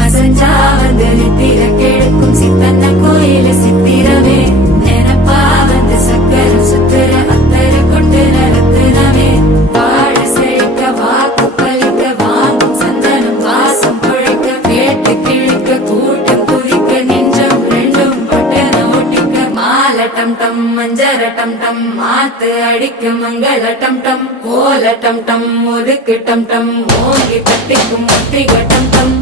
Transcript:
அசஞ்சா வந்து நித்திர கிழக்கும் சித்தன்ன கோயில சித்திரமே நினப்பா வந்து சக்கர சுத்துற அத்தர கொண்டு நடத்துனவே வாழ செழிக்க வாக்கு பலிக்க வாங்கும் சந்தனம் வாசம் குழைக்க கேட்டு கிழிக்க கூட்டம் குதிக்க நெஞ்சம் ரெண்டும் பட்டன ஒட்டிக்க மால டம் டம் மஞ்சர டம் டம் மாத்து அடிக்க மங்கள டம் டம் கோல டம் டம் முறுக்கு டம் டம் மோங்கி தட்டிக்கும் முத்திக டம் டம்